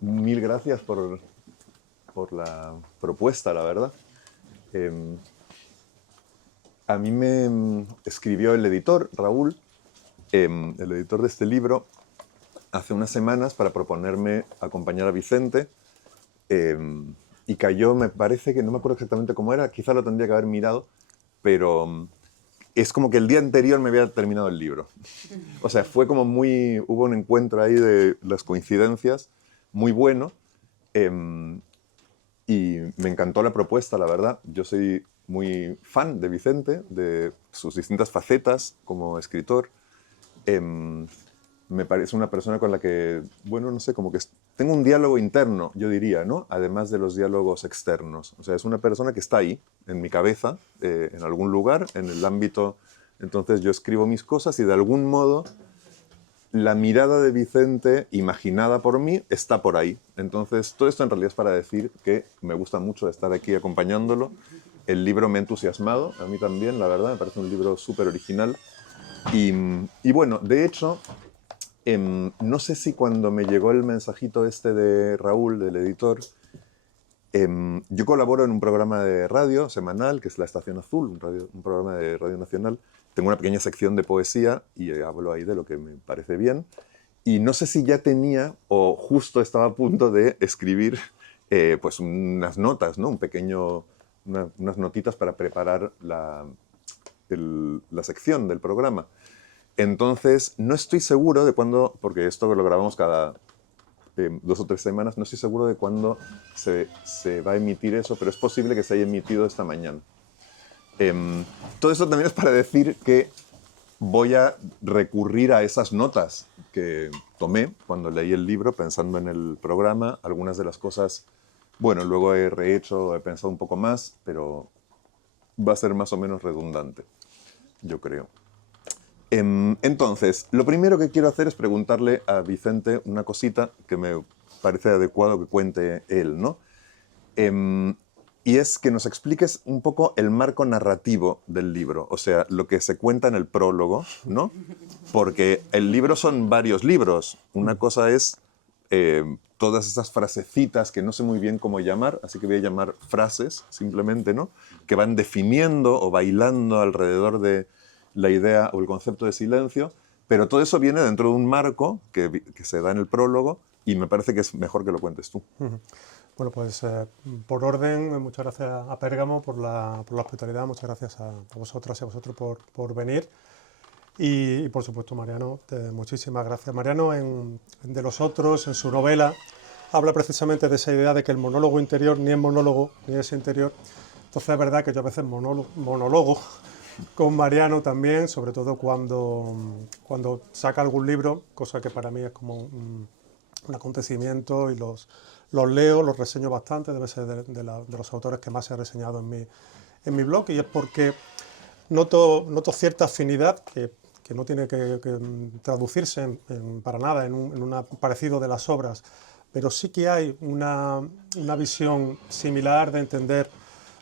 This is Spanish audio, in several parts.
Mil gracias por la propuesta, la verdad. Eh, a mí me escribió el editor, Raúl, el editor de este libro, hace unas semanas para proponerme acompañar a Vicente eh, y cayó, me parece que no me acuerdo exactamente cómo era, quizá lo tendría que haber mirado, pero es como que el día anterior me había terminado el libro. O sea, fue como muy, hubo un encuentro ahí de las coincidencias muy bueno. eh, Y me encantó la propuesta, la verdad. Yo soy muy fan de Vicente, de sus distintas facetas como escritor. Em, Me parece una persona con la que, bueno, no sé, como que tengo un diálogo interno, yo diría, ¿no? Además de los diálogos externos. O sea, es una persona que está ahí, en mi cabeza, en algún lugar, en el ámbito. Entonces yo escribo mis cosas y de algún modo la mirada de Vicente, imaginada por mí, está por ahí. Entonces, todo esto en realidad es para decir que me gusta mucho estar aquí acompañándolo. El libro me ha entusiasmado, a mí también, la verdad, me parece un libro súper original. Y bueno, de hecho, no sé si cuando me llegó el mensajito este de Raúl, del editor, yo colaboro en un programa de radio semanal, que es La Estación Azul, un programa de Radio Nacional. Tengo una pequeña sección de poesía y hablo ahí de lo que me parece bien. Y no sé si ya tenía o justo estaba a punto de escribir pues unas notas, ¿no? Unas notitas para preparar la sección del programa. Entonces, no estoy seguro de cuándo, porque esto lo grabamos cada 2 o 3 semanas, no estoy seguro de cuándo se va a emitir eso, pero es posible que se haya emitido esta mañana. Todo esto también es para decir que voy a recurrir a esas notas que tomé cuando leí el libro pensando en el programa. Algunas de las cosas, bueno, luego he rehecho, he pensado un poco más, pero va a ser más o menos redundante, yo creo. Entonces, lo primero que quiero hacer es preguntarle a Vicente una cosita que me parece adecuado que cuente él, ¿no? Em, y es que nos expliques un poco el marco narrativo del libro, o sea, lo que se cuenta en el prólogo, ¿no? Porque el libro son varios libros. Una cosa es todas esas frasecitas que no sé muy bien cómo llamar, así que voy a llamar frases simplemente, ¿no? Que van definiendo o bailando alrededor de la idea o el concepto de silencio, pero todo eso viene dentro de un marco que se da en el prólogo y me parece que es mejor que lo cuentes tú. Bueno, pues por orden, muchas gracias a Pérgamo por la hospitalidad, muchas gracias a vosotras y a vosotros por venir. Y, por supuesto, Mariano, muchísimas gracias. Mariano, de los otros, en su novela, habla precisamente de esa idea de que el monólogo interior ni es monólogo ni es interior. Entonces es verdad que yo a veces monólogo con Mariano también, sobre todo cuando saca algún libro, cosa que para mí es como un acontecimiento y los leo, los reseño bastante, debe ser de los autores que más he reseñado en mi blog, y es porque noto cierta afinidad que no tiene que traducirse para nada en un parecido de las obras, pero sí que hay una visión similar de entender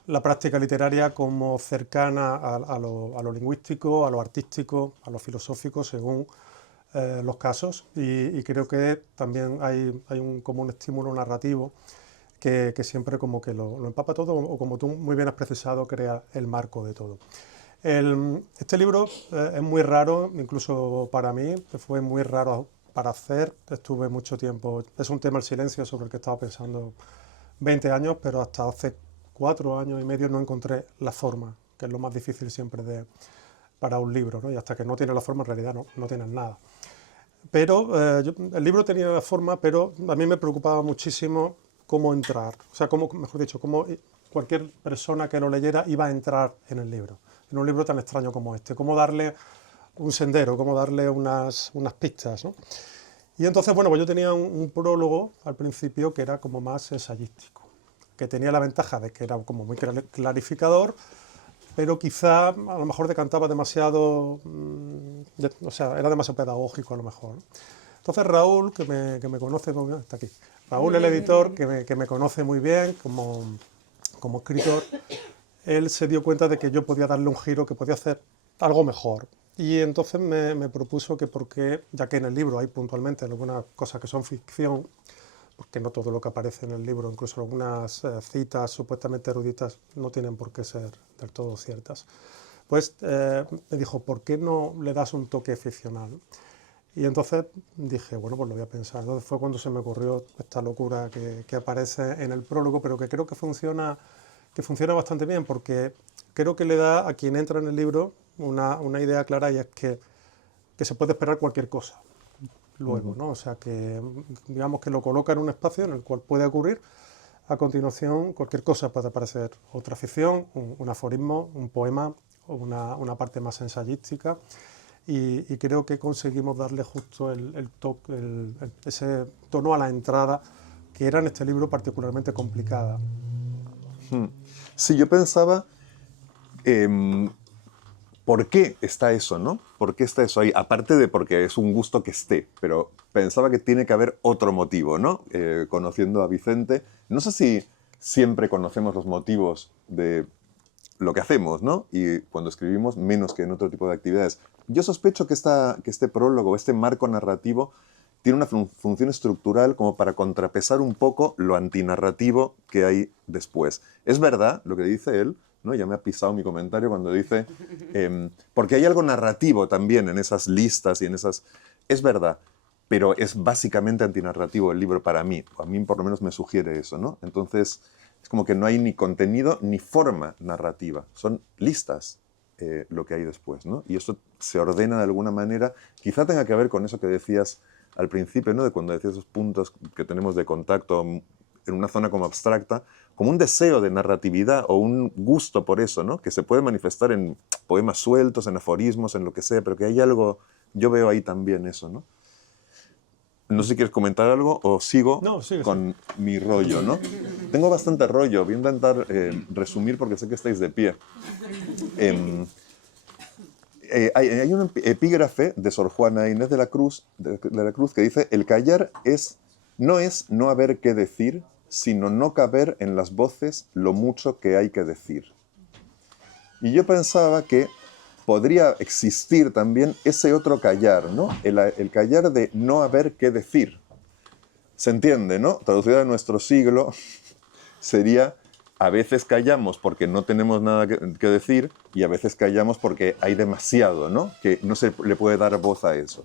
la práctica literaria como cercana a lo lingüístico, a lo artístico, a lo filosófico, según los casos, y creo que también hay como un estímulo narrativo que siempre como que lo empapa todo, o como tú muy bien has precisado, crea el marco de todo. Este libro es muy raro, incluso para mí, fue muy raro para hacer. Estuve mucho tiempo, es un tema, el silencio, sobre el que estaba pensando 20 años, pero hasta hace 4 años y medio no encontré la forma, que es lo más difícil siempre para un libro, ¿no? Y hasta que no tiene la forma, en realidad no tienes nada. Pero el libro tenía la forma, pero a mí me preocupaba muchísimo cómo entrar, o sea, cómo, mejor dicho, cómo cualquier persona que lo leyera iba a entrar en el libro, en un libro tan extraño como este, cómo darle un sendero, cómo darle unas pistas, ¿no? Y entonces, bueno, pues yo tenía un prólogo al principio que era como más ensayístico, que tenía la ventaja de que era como muy clarificador, pero quizá a lo mejor decantaba demasiado, o sea, era demasiado pedagógico a lo mejor, ¿no? Entonces Raúl, que me conoce muy bien, está aquí, Raúl el editor, que me conoce muy bien como escritor, él se dio cuenta de que yo podía darle un giro, que podía hacer algo mejor. Y entonces me propuso que, porque, ya que en el libro hay puntualmente algunas cosas que son ficción, porque no todo lo que aparece en el libro, incluso algunas citas supuestamente eruditas, no tienen por qué ser del todo ciertas. Pues me dijo, ¿por qué no le das un toque ficcional? Y entonces dije, bueno, pues lo voy a pensar. Entonces fue cuando se me ocurrió esta locura que aparece en el prólogo, pero que creo que funciona bastante bien, porque creo que le da a quien entra en el libro una idea clara, y es que se puede esperar cualquier cosa luego, ¿no? O sea, que digamos que lo coloca en un espacio en el cual puede ocurrir. A continuación, cualquier cosa puede aparecer, otra ficción, un aforismo, un poema, o una parte más ensayística. Y creo que conseguimos darle justo ese tono a la entrada, que era en este libro particularmente complicada. Sí, yo pensaba, em, ¿por qué está eso, no? ¿Por qué está eso ahí? Aparte de porque es un gusto que esté, pero pensaba que tiene que haber otro motivo, ¿no? Conociendo a Vicente, no sé si siempre conocemos los motivos de lo que hacemos, ¿no? Y cuando escribimos, menos que en otro tipo de actividades. Yo sospecho que este prólogo, este marco narrativo, tiene una función estructural como para contrapesar un poco lo antinarrativo que hay después. Es verdad lo que dice él, ¿no? Ya me ha pisado mi comentario cuando dice, porque hay algo narrativo también en esas listas y en esas... Es verdad, pero es básicamente antinarrativo el libro para mí. A mí por lo menos me sugiere eso, ¿no? Entonces es como que no hay ni contenido ni forma narrativa. Son listas lo que hay después, ¿no? Y esto se ordena de alguna manera. Quizá tenga que ver con eso que decías al principio, ¿no? De cuando decías esos puntos que tenemos de contacto en una zona como abstracta, como un deseo de narratividad o un gusto por eso, ¿no? Que se puede manifestar en poemas sueltos, en aforismos, en lo que sea, pero que hay algo, yo veo ahí también eso, ¿no? No sé si quieres comentar algo o sigo No, sigue, con mi rollo, ¿no? Tengo bastante rollo, voy a intentar resumir porque sé que estáis de pie. Hay un epígrafe de Sor Juana Inés de la Cruz que dice: el callar no es no haber qué decir, sino no caber en las voces lo mucho que hay que decir. Y yo pensaba que podría existir también ese otro callar, ¿no? El callar de no haber qué decir. Se entiende, ¿no? Traducido a nuestro siglo sería: a veces callamos porque no tenemos nada que decir, y a veces callamos porque hay demasiado, ¿no? Que no se le puede dar voz a eso.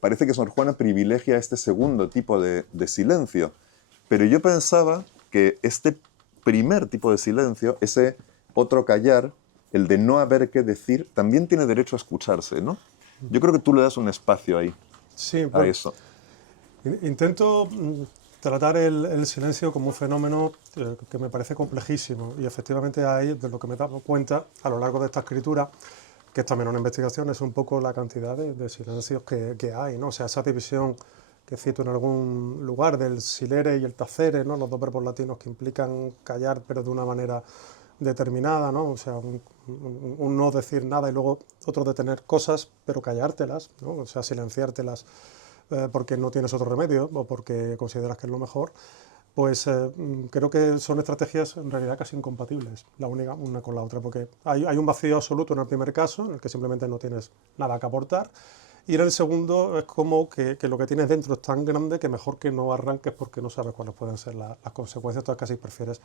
Parece que Sor Juana privilegia este segundo tipo de silencio, pero yo pensaba que este primer tipo de silencio, ese otro callar, el de no haber qué decir, también tiene derecho a escucharse, ¿no? Yo creo que tú le das un espacio ahí, Sí, a bueno, eso. intento tratar el silencio como un fenómeno que me parece complejísimo, y efectivamente hay, de lo que me he dado cuenta a lo largo de esta escritura, que es también una investigación, es un poco la cantidad de silencios que hay, ¿no? O sea, esa división que cito en algún lugar del silere y el tacere, ¿no? Los dos verbos latinos que implican callar, pero de una manera determinada, ¿no? O sea, un no decir nada y luego otro de tener cosas, pero callártelas, ¿no? O sea, silenciártelas porque no tienes otro remedio o porque consideras que es lo mejor. Pues creo que son estrategias en realidad casi incompatibles, la única una con la otra, porque hay un vacío absoluto en el primer caso, en el que simplemente no tienes nada que aportar, y en el segundo es como que lo que tienes dentro es tan grande que mejor que no arranques porque no sabes cuáles pueden ser las consecuencias, entonces casi prefieres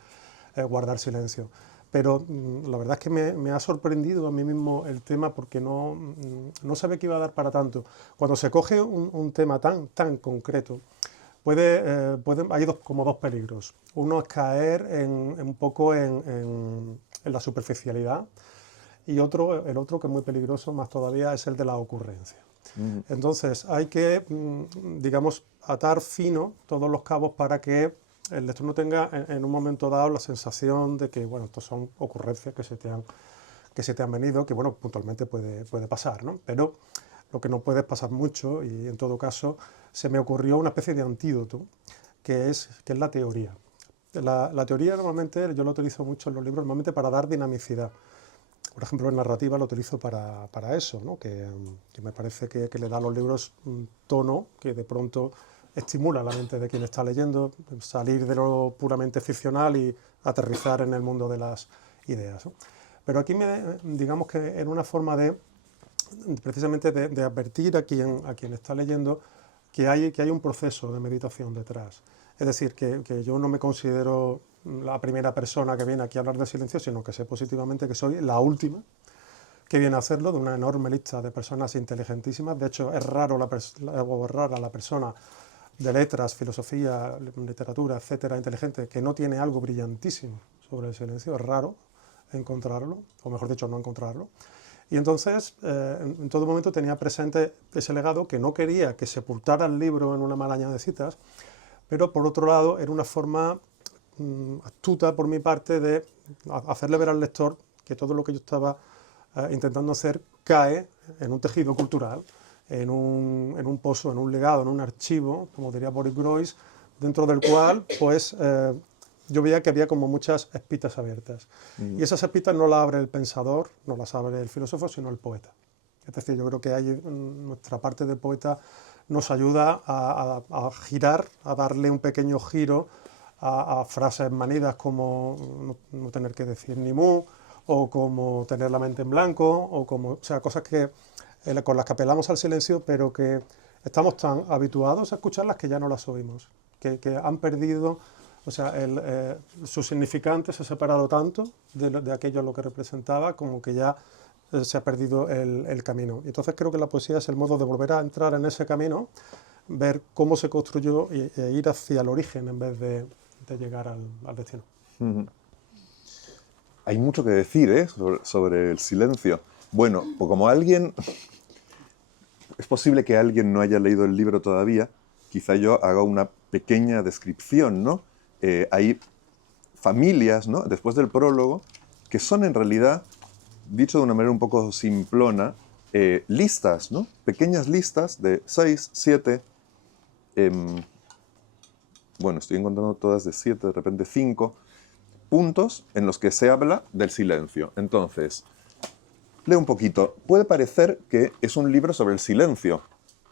guardar silencio. Pero la verdad es que me ha sorprendido a mí mismo el tema, porque no sabía que iba a dar para tanto. Cuando se coge un tema tan concreto, hay como dos peligros. Uno es caer un poco en la superficialidad, y el otro que es muy peligroso más todavía es el de la ocurrencia. Entonces hay que, digamos, atar fino todos los cabos para que el lector no tenga en un momento dado la sensación de que, bueno, estos son ocurrencias que se te han venido, que, bueno, puntualmente puede pasar, ¿no? Pero lo que no puede pasar mucho, y en todo caso se me ocurrió una especie de antídoto, que es la teoría. La teoría normalmente yo la utilizo mucho en los libros, normalmente para dar dinamicidad. Por ejemplo, en narrativa lo utilizo para eso, ¿no? que me parece que le da a los libros un tono que de pronto estimula la mente de quien está leyendo, salir de lo puramente ficcional y aterrizar en el mundo de las ideas, ¿no? Pero aquí digamos que en una forma precisamente de advertir a quien está leyendo que hay un proceso de meditación detrás. Es decir, que yo no me considero la primera persona que viene aquí a hablar del silencio, sino que sé positivamente que soy la última que viene a hacerlo, de una enorme lista de personas inteligentísimas. De hecho, es rara la persona de letras, filosofía, literatura, etcétera, inteligente, que no tiene algo brillantísimo sobre el silencio. Es raro encontrarlo, o mejor dicho, no encontrarlo. Y entonces, en todo momento tenía presente ese legado, que no quería que sepultara el libro en una maraña de citas, pero por otro lado era una forma astuta por mi parte de hacerle ver al lector que todo lo que yo estaba intentando hacer cae en un tejido cultural, en un pozo, en un legado, en un archivo, como diría Boris Groys, dentro del cual pues yo veía que había como muchas espitas abiertas. Y esas espitas no las abre el pensador, no las abre el filósofo, sino el poeta. Es decir, yo creo que hay nuestra parte de poeta nos ayuda a girar, a darle un pequeño giro a frases manidas como no tener que decir ni mu, o como tener la mente en blanco, o sea, cosas con las que apelamos al silencio, pero que estamos tan habituados a escucharlas que ya no las oímos, que han perdido, o sea, su significante se ha separado tanto de aquello a lo que representaba, como que ya se ha perdido el camino. Y entonces creo que la poesía es el modo de volver a entrar en ese camino, ver cómo se construyó e ir hacia el origen en vez de llegar al destino. Hay mucho que decir sobre el silencio. Bueno, pues como alguien... Es posible que alguien no haya leído el libro todavía. Quizá yo haga una pequeña descripción, ¿no? Hay familias, ¿no?, después del prólogo, que son en realidad, dicho de una manera un poco simplona, listas, ¿no? Pequeñas listas de 6, 7... bueno, estoy encontrando todas de 7, de repente 5 puntos en los que se habla del silencio. Entonces, leo un poquito. Puede parecer que es un libro sobre el silencio,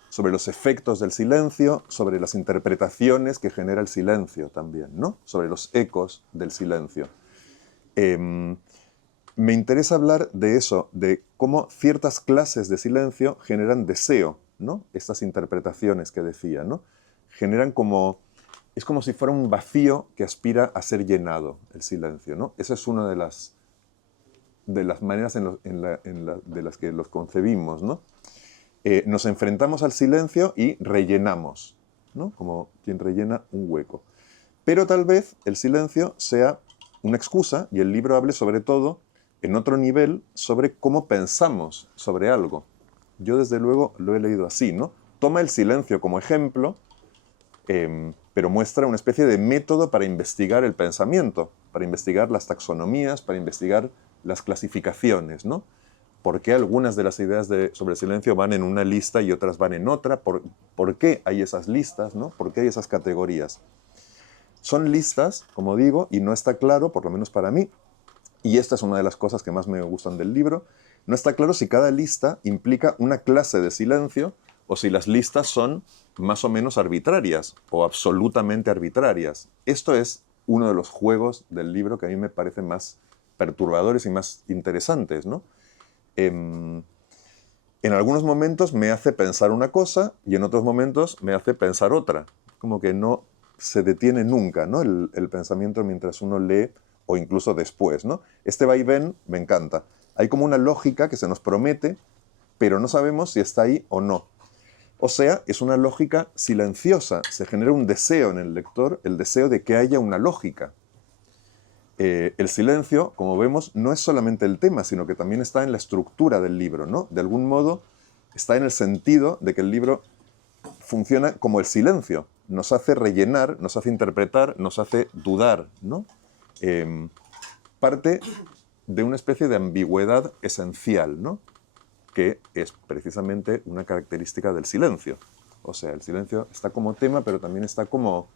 sobre los efectos del silencio, sobre las interpretaciones que genera el silencio también, ¿no? Sobre los ecos del silencio. Me interesa hablar de eso, de cómo ciertas clases de silencio generan deseo, ¿no? Estas interpretaciones que decía, ¿no? Generan como... Es como si fuera un vacío que aspira a ser llenado, el silencio, ¿no? Esa es una de las maneras de las que los concebimos, ¿no? Nos enfrentamos al silencio y rellenamos, ¿no? Como quien rellena un hueco. Pero tal vez el silencio sea una excusa, y el libro hable sobre todo, en otro nivel, sobre cómo pensamos sobre algo. Yo desde luego lo he leído así, ¿no? Toma el silencio como ejemplo, pero muestra una especie de método para investigar el pensamiento, para investigar las taxonomías, para investigar las clasificaciones, ¿no? ¿Por qué algunas de las ideas sobre el silencio van en una lista y otras van en otra? ¿Por qué hay esas listas, ¿no? ¿Por qué hay esas categorías? Son listas, como digo, y no está claro, por lo menos para mí, y esta es una de las cosas que más me gustan del libro, no está claro si cada lista implica una clase de silencio o si las listas son más o menos arbitrarias o absolutamente arbitrarias. Esto es uno de los juegos del libro que a mí me parecen más perturbadores y más interesantes, ¿no? En algunos momentos me hace pensar una cosa y en otros momentos me hace pensar otra. Como que no se detiene nunca, ¿no? el pensamiento mientras uno lee o incluso después, ¿no? Este vaivén me encanta. Hay como una lógica que se nos promete, pero no sabemos si está ahí o no. O sea, es una lógica silenciosa. Se genera un deseo en el lector, el deseo de que haya una lógica. El silencio, como vemos, no es solamente el tema, sino que también está en la estructura del libro, ¿no? De algún modo, está en el sentido de que el libro funciona como el silencio. Nos hace rellenar, nos hace interpretar, nos hace dudar, ¿no? Parte de una especie de ambigüedad esencial, ¿no? Que es precisamente una característica del silencio. O sea, el silencio está como tema, pero también está como...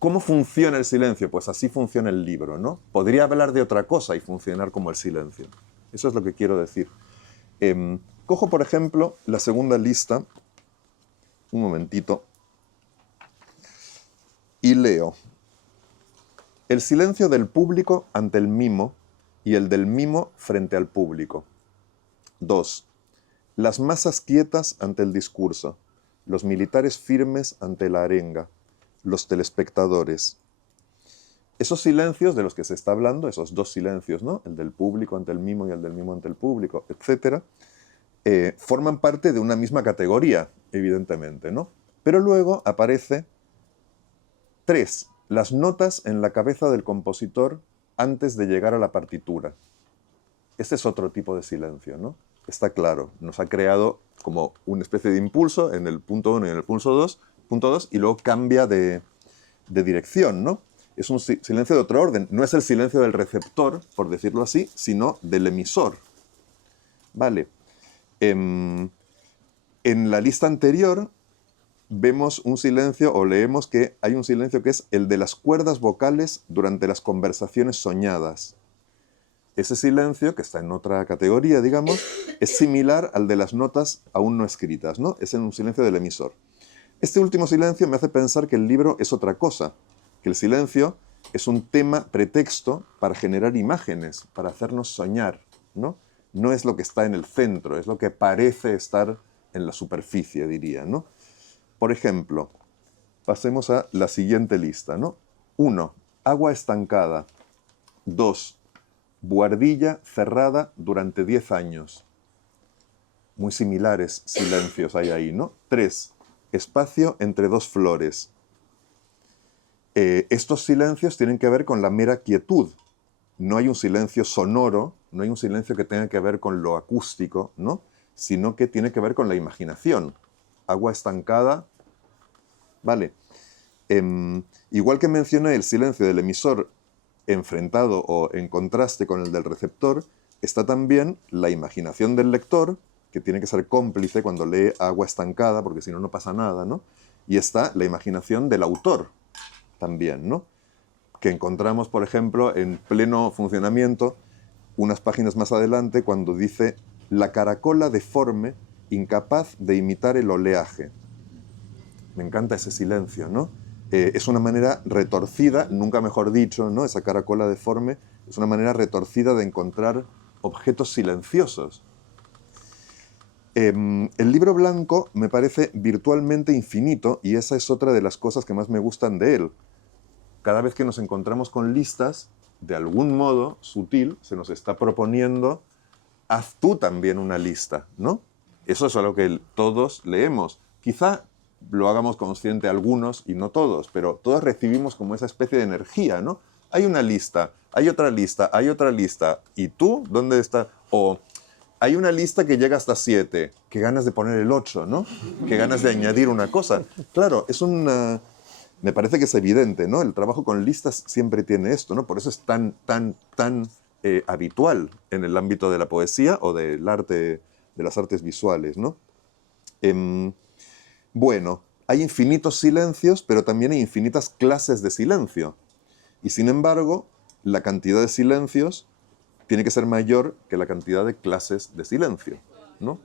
¿Cómo funciona el silencio? Pues así funciona el libro, ¿no? Podría hablar de otra cosa y funcionar como el silencio. Eso es lo que quiero decir. Cojo, por ejemplo, la segunda lista, un momentito, y leo. El silencio del público ante el mimo y el del mimo frente al público. 2. Las masas quietas ante el discurso, los militares firmes ante la arenga, los telespectadores. Esos silencios de los que se está hablando, esos dos silencios, ¿no? El del público ante el mimo y el del mimo ante el público, etc., forman parte de una misma categoría, evidentemente, ¿no? Pero luego aparece 3, las notas en la cabeza del compositor antes de llegar a la partitura. Este es otro tipo de silencio, ¿no? Está claro, nos ha creado como una especie de impulso en el punto 1 y en el punto 2, y luego cambia de dirección, ¿no? Es un silencio de otro orden. No es el silencio del receptor, por decirlo así, sino del emisor. Vale. En la lista anterior vemos un silencio, o leemos que hay un silencio que es el de las cuerdas vocales durante las conversaciones soñadas. Ese silencio, que está en otra categoría, digamos, es similar al de las notas aún no escritas, ¿no? Es un silencio del emisor. Este último silencio me hace pensar que el libro es otra cosa, que el silencio es un tema pretexto para generar imágenes, para hacernos soñar, ¿no? No es lo que está en el centro, es lo que parece estar en la superficie, diría, ¿no? Por ejemplo, pasemos a la siguiente lista, ¿no? 1. Agua estancada. 2. Buhardilla cerrada durante 10 años. Muy similares silencios hay ahí, ¿no? 3. Espacio entre dos flores. Estos silencios tienen que ver con la mera quietud. No hay un silencio sonoro, no hay un silencio que tenga que ver con lo acústico, ¿no? Sino que tiene que ver con la imaginación. Agua estancada. Vale. Igual que mencioné el silencio del emisor enfrentado o en contraste con el del receptor, está también la imaginación del lector, que tiene que ser cómplice cuando lee Agua estancada, porque si no, no pasa nada, ¿no? Y está la imaginación del autor también, ¿no? Que encontramos, por ejemplo, en pleno funcionamiento, unas páginas más adelante, cuando dice la caracola deforme, incapaz de imitar el oleaje. Me encanta ese silencio, ¿no? Es una manera retorcida, nunca mejor dicho, ¿no? Esa caracola deforme es una manera retorcida de encontrar objetos silenciosos. El libro blanco me parece virtualmente infinito y esa es otra de las cosas que más me gustan de él. Cada vez que nos encontramos con listas, de algún modo sutil, se nos está proponiendo, haz tú también una lista, ¿no? Eso es algo que todos leemos. Quizá lo hagamos consciente algunos y no todos, pero todos recibimos como esa especie de energía, ¿no? Hay una lista, hay otra lista, hay otra lista. ¿Y tú dónde estás? O hay una lista que llega hasta 7. Qué ganas de poner el 8, ¿no? Qué ganas de añadir una cosa. Claro, es una... Me parece que es evidente, ¿no? El trabajo con listas siempre tiene esto, ¿no? Por eso es tan habitual en el ámbito de la poesía o del arte, de las artes visuales, ¿no? Bueno, hay infinitos silencios, pero también hay infinitas clases de silencio. Y sin embargo, la cantidad de silencios tiene que ser mayor que la cantidad de clases de silencio, ¿no?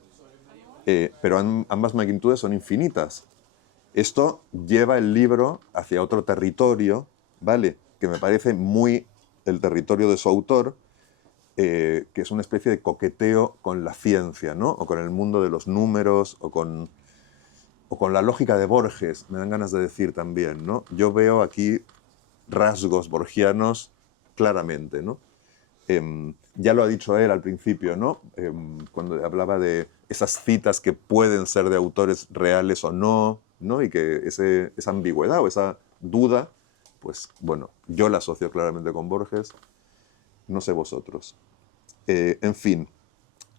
Pero ambas magnitudes son infinitas. Esto lleva el libro hacia otro territorio, ¿vale? Que me parece muy el territorio de su autor, que es una especie de coqueteo con la ciencia, ¿no? O con el mundo de los números, o con la lógica de Borges, me dan ganas de decir también, ¿no? Yo veo aquí rasgos borgianos claramente, ¿no? Ya lo ha dicho él al principio, ¿no? Cuando hablaba de esas citas que pueden ser de autores reales o no, ¿no? Y que esa ambigüedad o esa duda, pues bueno, yo la asocio claramente con Borges, no sé vosotros. En fin,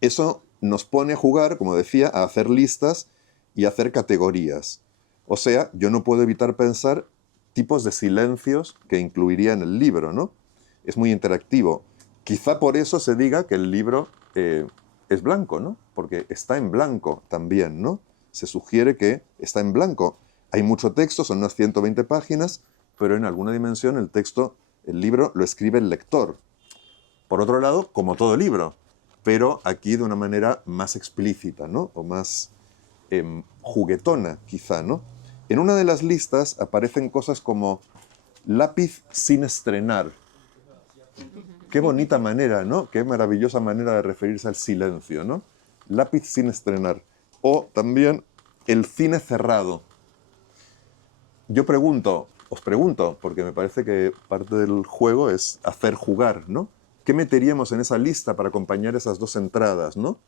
eso nos pone a jugar, como decía, a hacer listas y a hacer categorías. O sea, yo no puedo evitar pensar tipos de silencios que incluiría en el libro, ¿no? Es muy interactivo. Quizá por eso se diga que el libro es blanco, ¿no? Porque está en blanco también, ¿no? Se sugiere que está en blanco. Hay mucho texto, son unas 120 páginas, pero en alguna dimensión el libro lo escribe el lector. Por otro lado, como todo libro, pero aquí de una manera más explícita, ¿no? O más juguetona, quizá, ¿no? En una de las listas aparecen cosas como lápiz sin estrenar. Qué bonita manera, ¿no? Qué maravillosa manera de referirse al silencio, ¿no? Lápiz sin estrenar. O también el cine cerrado. yo os pregunto, porque me parece que parte del juego es hacer jugar, ¿no? ¿Qué meteríamos en esa lista para acompañar esas dos entradas, ¿no?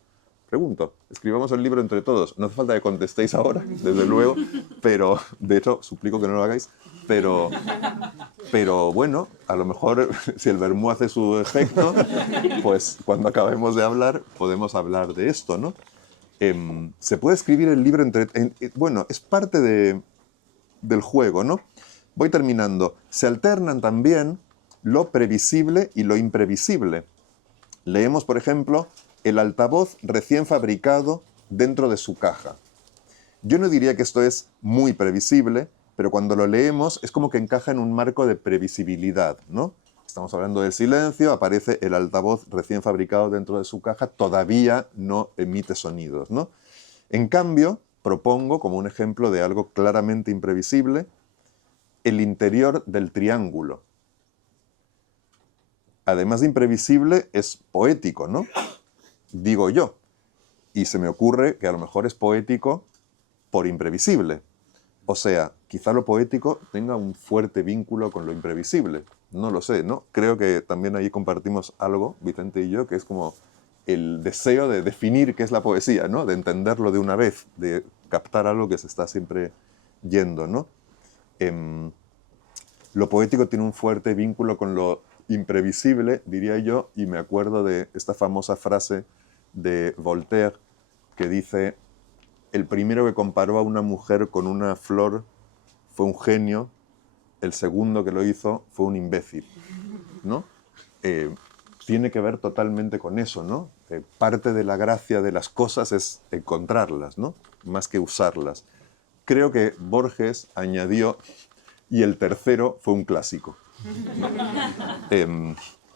Pregunto, escribamos el libro entre todos. No hace falta que contestéis ahora, desde luego, pero de hecho suplico que no lo hagáis, pero bueno, a lo mejor si el vermú hace su efecto, pues cuando acabemos de hablar podemos hablar de esto, ¿no? Se puede escribir el libro bueno, es parte del juego, ¿no? Voy terminando. Se alternan también lo previsible y lo imprevisible. Leemos, por ejemplo, el altavoz recién fabricado dentro de su caja. Yo no diría que esto es muy previsible, pero cuando lo leemos es como que encaja en un marco de previsibilidad, ¿no? Estamos hablando del silencio, aparece el altavoz recién fabricado dentro de su caja, todavía no emite sonidos, ¿no? En cambio, propongo como un ejemplo de algo claramente imprevisible, el interior del triángulo. Además de imprevisible, es poético, ¿no? Digo yo. Y se me ocurre que a lo mejor es poético por imprevisible. O sea, quizá lo poético tenga un fuerte vínculo con lo imprevisible. No lo sé, ¿no? Creo que también ahí compartimos algo, Vicente y yo, que es como el deseo de definir qué es la poesía, ¿no? De entenderlo de una vez, de captar algo que se está siempre yendo, ¿no? Lo poético tiene un fuerte vínculo con lo imprevisible, diría yo, y me acuerdo de esta famosa frase de Voltaire que dice: el primero que comparó a una mujer con una flor fue un genio, el segundo que lo hizo fue un imbécil, ¿no? Tiene que ver totalmente con eso, ¿no? Parte de la gracia de las cosas es encontrarlas, ¿no? Más que usarlas. Creo que Borges añadió: y el tercero fue un clásico.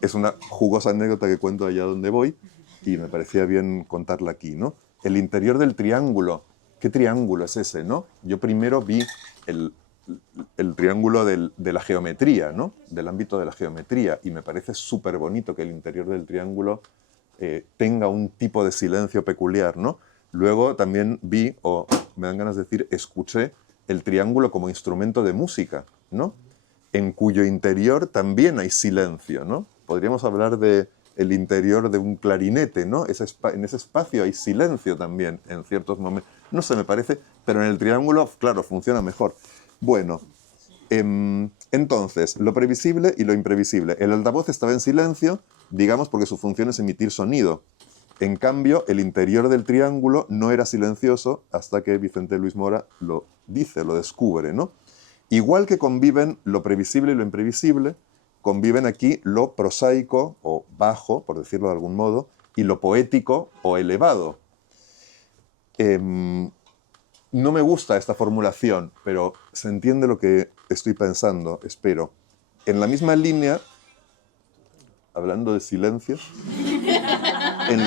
Es una jugosa anécdota que cuento allá donde voy y me parecía bien contarla aquí, ¿no? El interior del triángulo. ¿Qué triángulo es ese, no? Yo primero vi el triángulo de la geometría, ¿no? Del ámbito de la geometría, y me parece súper bonito que el interior del triángulo tenga un tipo de silencio peculiar, ¿no? Luego también vi, o me dan ganas de decir, escuché el triángulo como instrumento de música, ¿no? En cuyo interior también hay silencio, ¿no? Podríamos hablar de el interior de un clarinete, ¿no? En ese espacio hay silencio también en ciertos momentos. No sé, me parece, pero en el triángulo, claro, funciona mejor. Bueno, entonces, lo previsible y lo imprevisible. El altavoz estaba en silencio, digamos, porque su función es emitir sonido. En cambio, el interior del triángulo no era silencioso hasta que Vicente Luis Mora lo dice, lo descubre, ¿no? Igual que conviven lo previsible y lo imprevisible, conviven aquí lo prosaico o bajo, por decirlo de algún modo, y lo poético o elevado. No me gusta esta formulación, pero se entiende lo que estoy pensando, espero. En la misma línea, hablando de silencio, en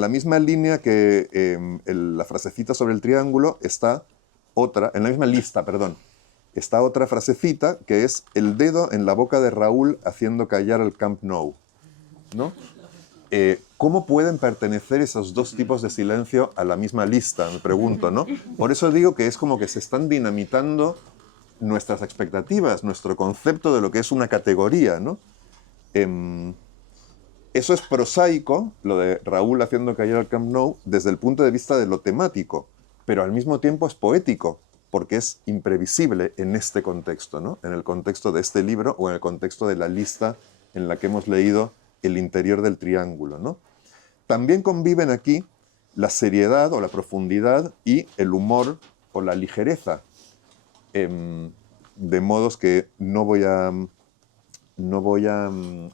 la misma línea que la frasecita sobre el triángulo está otra, en la misma lista, perdón, está otra frasecita que es el dedo en la boca de Raúl haciendo callar al Camp Nou, ¿no? ¿Cómo pueden pertenecer esos dos tipos de silencio a la misma lista? Me pregunto, ¿no? Por eso digo que es como que se están dinamitando nuestras expectativas, nuestro concepto de lo que es una categoría, ¿no? Eso es prosaico, lo de Raúl haciendo callar al Camp Nou, desde el punto de vista de lo temático, pero al mismo tiempo es poético, porque es imprevisible en este contexto, ¿no? En el contexto de este libro o en el contexto de la lista en la que hemos leído el interior del triángulo, ¿no? También conviven aquí la seriedad o la profundidad y el humor o la ligereza, de modos que no voy a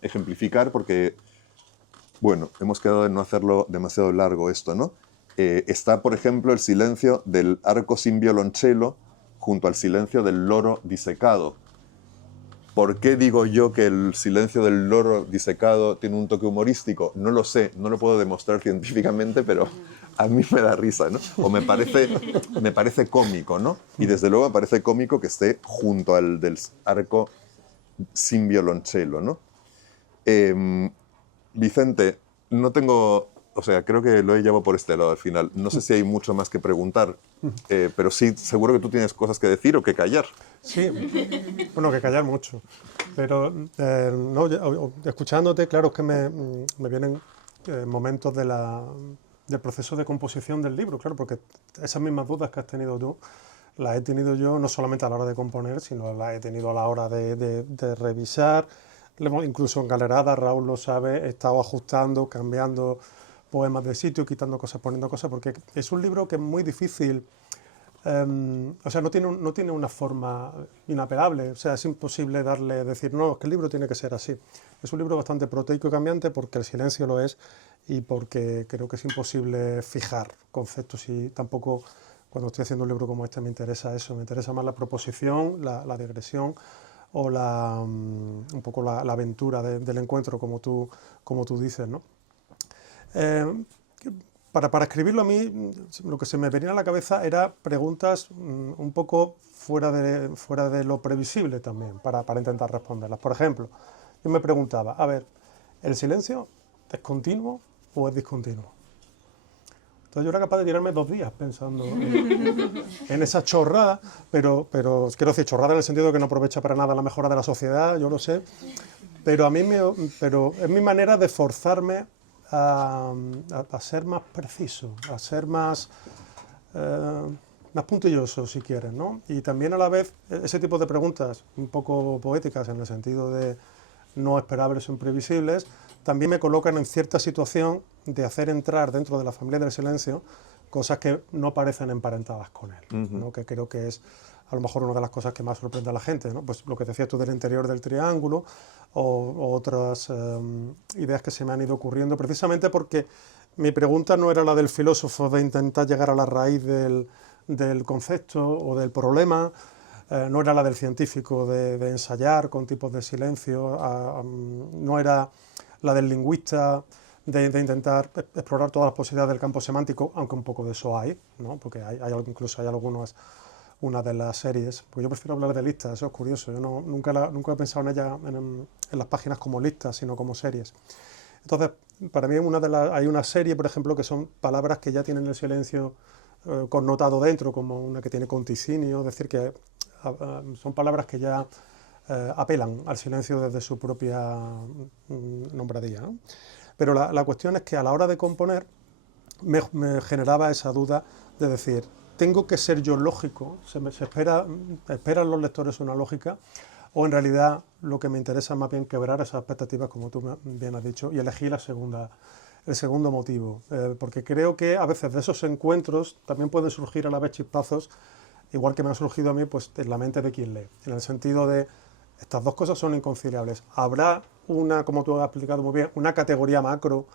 ejemplificar porque, bueno, hemos quedado en no hacerlo demasiado largo esto, ¿no? Está, por ejemplo, el silencio del arco sin violonchelo junto al silencio del loro disecado. ¿Por qué digo yo que el silencio del loro disecado tiene un toque humorístico? No lo sé, no lo puedo demostrar científicamente, pero a mí me da risa, ¿no? O me parece cómico, ¿no? Y desde luego me parece cómico que esté junto al del arco sin violonchelo, ¿no? Vicente, no tengo o sea, creo que lo he llevado por este lado al final. No sé si hay mucho más que preguntar, pero sí, seguro que tú tienes cosas que decir o que callar. Sí, bueno, que callar mucho. Pero no, escuchándote, claro, es que me vienen momentos del proceso de composición del libro, claro, porque esas mismas dudas que has tenido tú, las he tenido yo no solamente a la hora de componer, sino las he tenido a la hora de revisar, incluso en galerada, Raúl lo sabe, he estado ajustando, cambiando poemas de sitio, quitando cosas, poniendo cosas, porque es un libro que es muy difícil. O sea, no tiene una forma inapelable, o sea, es imposible decir, no, es que el libro tiene que ser así. Es un libro bastante proteico y cambiante porque el silencio lo es y porque creo que es imposible fijar conceptos y tampoco cuando estoy haciendo un libro como este me interesa eso, me interesa más la proposición, la digresión o un poco la aventura del encuentro, como tú dices, ¿no? Para escribirlo a mí, lo que se me venía a la cabeza era preguntas un poco fuera de lo previsible también, para intentar responderlas. Por ejemplo, yo me preguntaba, a ver, ¿el silencio es continuo o es discontinuo? Entonces yo era capaz de tirarme 2 días pensando en esa chorrada, pero quiero decir, chorrada en el sentido de que no aprovecha para nada la mejora de la sociedad, yo lo sé, pero pero es mi manera de forzarme a ser más preciso, a ser más puntilloso, si quieres, ¿no? Y también a la vez ese tipo de preguntas un poco poéticas en el sentido de no esperables o imprevisibles, también me colocan en cierta situación de hacer entrar dentro de la familia del silencio cosas que no parecen emparentadas con él, ¿no? Que creo que es a lo mejor una de las cosas que más sorprende a la gente, ¿no? Pues lo que decías tú del interior del triángulo o otras ideas que se me han ido ocurriendo, precisamente porque mi pregunta no era la del filósofo de intentar llegar a la raíz del concepto o del problema, no era la del científico de ensayar con tipos de silencio, no era la del lingüista de intentar explorar todas las posibilidades del campo semántico, aunque un poco de eso hay, ¿no? Porque incluso hay algunas, una de las series, pues yo prefiero hablar de listas, eso es curioso, yo nunca he pensado en ellas en las páginas como listas, sino como series. Entonces, para mí hay una serie, por ejemplo, que son palabras que ya tienen el silencio connotado dentro, como una que tiene conticinio, es decir, que son palabras que ya apelan al silencio desde su propia nombradía, ¿no? Pero la cuestión es que a la hora de componer me generaba esa duda de decir, ¿tengo que ser yo lógico? ¿Esperan los lectores una lógica? ¿O en realidad lo que me interesa es más bien quebrar esas expectativas, como tú bien has dicho, y elegí el segundo motivo? Porque creo que a veces de esos encuentros también pueden surgir a la vez chispazos, igual que me han surgido a mí, pues en la mente de quien lee, en el sentido de estas dos cosas son inconciliables. Habrá una, como tú has explicado muy bien, una categoría macro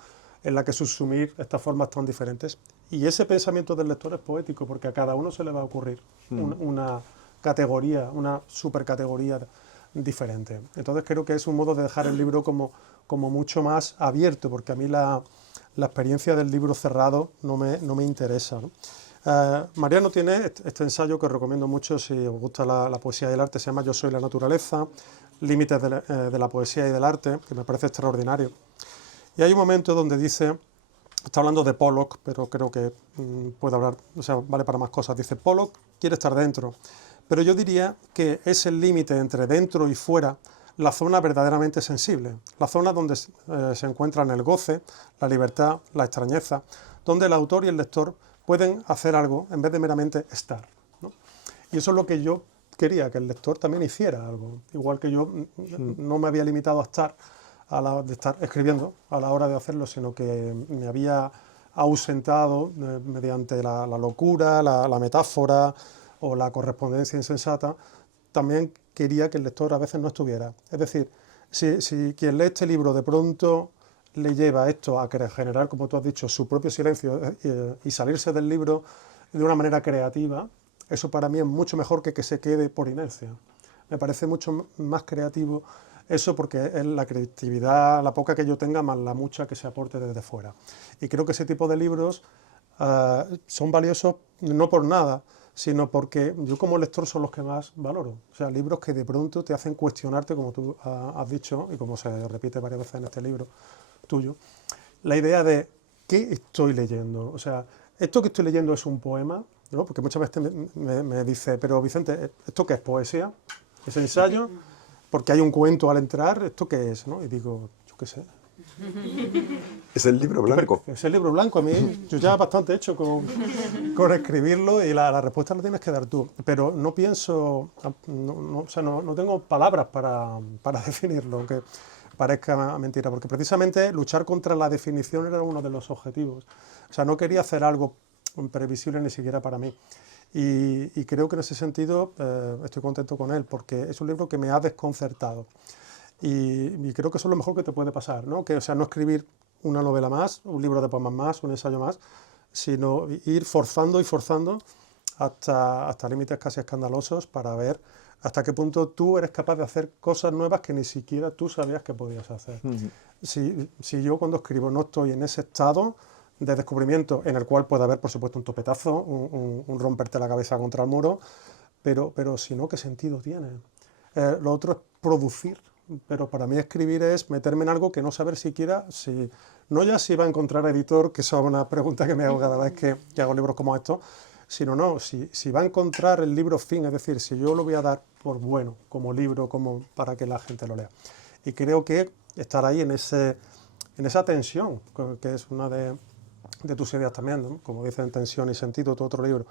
en la que subsumir estas formas tan diferentes. Y ese pensamiento del lector es poético, porque a cada uno se le va a ocurrir una categoría, una supercategoría diferente. Entonces creo que es un modo de dejar el libro como mucho más abierto, porque a mí la experiencia del libro cerrado no me interesa, ¿no? Mariano tiene este ensayo que os recomiendo mucho si os gusta la poesía y el arte, se llama Yo soy la naturaleza, límites de la poesía y del arte, que me parece extraordinario. Y hay un momento donde dice, está hablando de Pollock, pero creo que puede hablar, o sea, vale para más cosas. Dice, Pollock quiere estar dentro, pero yo diría que es el límite entre dentro y fuera la zona verdaderamente sensible, la zona donde se encuentran el goce, la libertad, la extrañeza, donde el autor y el lector pueden hacer algo en vez de meramente estar, ¿no? Y eso es lo que yo quería, que el lector también hiciera algo, igual que yo no me había limitado a estar, de estar escribiendo a la hora de hacerlo, sino que me había ausentado mediante la locura, la metáfora o la correspondencia insensata. También quería que el lector a veces no estuviera. Es decir, si quien lee este libro de pronto le lleva esto a generar, como tú has dicho, su propio silencio y salirse del libro de una manera creativa, eso para mí es mucho mejor que se quede por inercia. Me parece mucho más creativo eso, porque es la creatividad, la poca que yo tenga, más la mucha que se aporte desde fuera. Y creo que ese tipo de libros son valiosos no por nada, sino porque yo como lector son los que más valoro. O sea, libros que de pronto te hacen cuestionarte, como tú has dicho, y como se repite varias veces en este libro tuyo, la idea de ¿qué estoy leyendo? O sea, ¿esto que estoy leyendo es un poema? ¿No? Porque muchas veces me dice, pero Vicente, ¿esto qué es? ¿Poesía? ¿Es ensayo? Porque hay un cuento al entrar, ¿esto qué es? ¿No? Y digo, yo qué sé. Es el libro blanco. Es el libro blanco. A mí, yo ya bastante he hecho con escribirlo y la respuesta la tienes que dar tú. Pero no pienso, o sea, no tengo palabras para definirlo, aunque parezca mentira, porque precisamente luchar contra la definición era uno de los objetivos. O sea, no quería hacer algo previsible ni siquiera para mí. Y creo que en ese sentido estoy contento con él, porque es un libro que me ha desconcertado. Y creo que eso es lo mejor que te puede pasar, ¿no? Que, o sea, no escribir una novela más, un libro de poemas más, un ensayo más, sino ir forzando y forzando hasta límites casi escandalosos para ver hasta qué punto tú eres capaz de hacer cosas nuevas que ni siquiera tú sabías que podías hacer. Si yo cuando escribo no estoy en ese estado de descubrimiento, en el cual puede haber, por supuesto, un topetazo, un romperte la cabeza contra el muro, pero si no, ¿qué sentido tiene? Lo otro es producir, pero para mí escribir es meterme en algo que no saber siquiera si... No ya si va a encontrar editor, que eso es una pregunta que me hago cada vez que hago libros como estos, sino no, si va a encontrar el libro fin, es decir, si yo lo voy a dar por bueno, como libro, como para que la gente lo lea. Y creo que estar ahí en esa tensión, que es una de tus ideas también, ¿no? Como dicen, tensión y sentido, tu otro libro.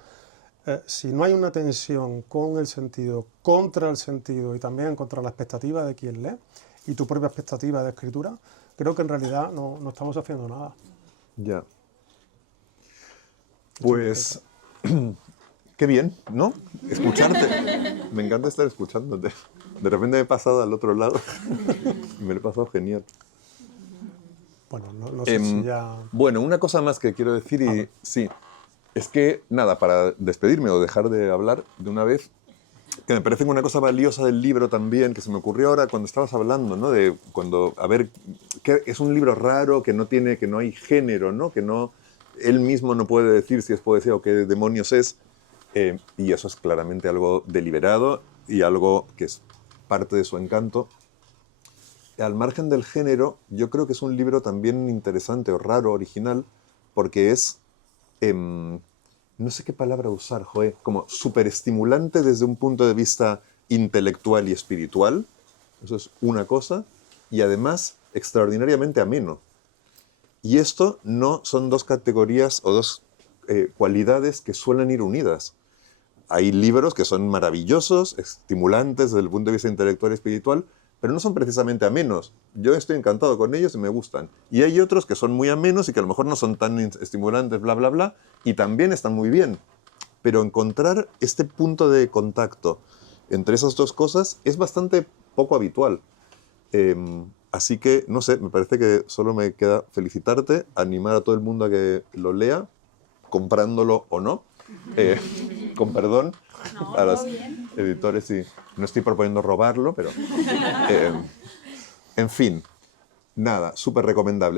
Si no hay una tensión con el sentido, contra el sentido y también contra la expectativa de quien lee y tu propia expectativa de escritura, creo que en realidad no estamos haciendo nada. Ya. Pues, qué bien, ¿no? Escucharte. Me encanta estar escuchándote. De repente me he pasado al otro lado y me lo he pasado genial. Bueno, no sé si ya... Bueno, una cosa más que quiero decir y sí, es que, nada, para despedirme o dejar de hablar de una vez, que me parece una cosa valiosa del libro también, que se me ocurrió ahora cuando estabas hablando, ¿no? De cuando, a ver, que es un libro raro, que no hay género, ¿no? Que no, él mismo no puede decir si es poesía o qué demonios es, y eso es claramente algo deliberado y algo que es parte de su encanto. Al margen del género, yo creo que es un libro también interesante o raro, original, porque es, no sé qué palabra usar, joe, como superestimulante desde un punto de vista intelectual y espiritual, eso es una cosa, y además extraordinariamente ameno. Y esto no son dos categorías o dos cualidades que suelen ir unidas. Hay libros que son maravillosos, estimulantes desde el punto de vista intelectual y espiritual, pero no son precisamente amenos. Yo estoy encantado con ellos y me gustan. Y hay otros que son muy amenos y que a lo mejor no son tan estimulantes, bla, bla, bla, y también están muy bien. Pero encontrar este punto de contacto entre esas dos cosas es bastante poco habitual. Así que, no sé, me parece que solo me queda felicitarte, animar a todo el mundo a que lo lea, comprándolo o no, con perdón a los editores, y no estoy proponiendo robarlo, pero en fin, nada, súper recomendable.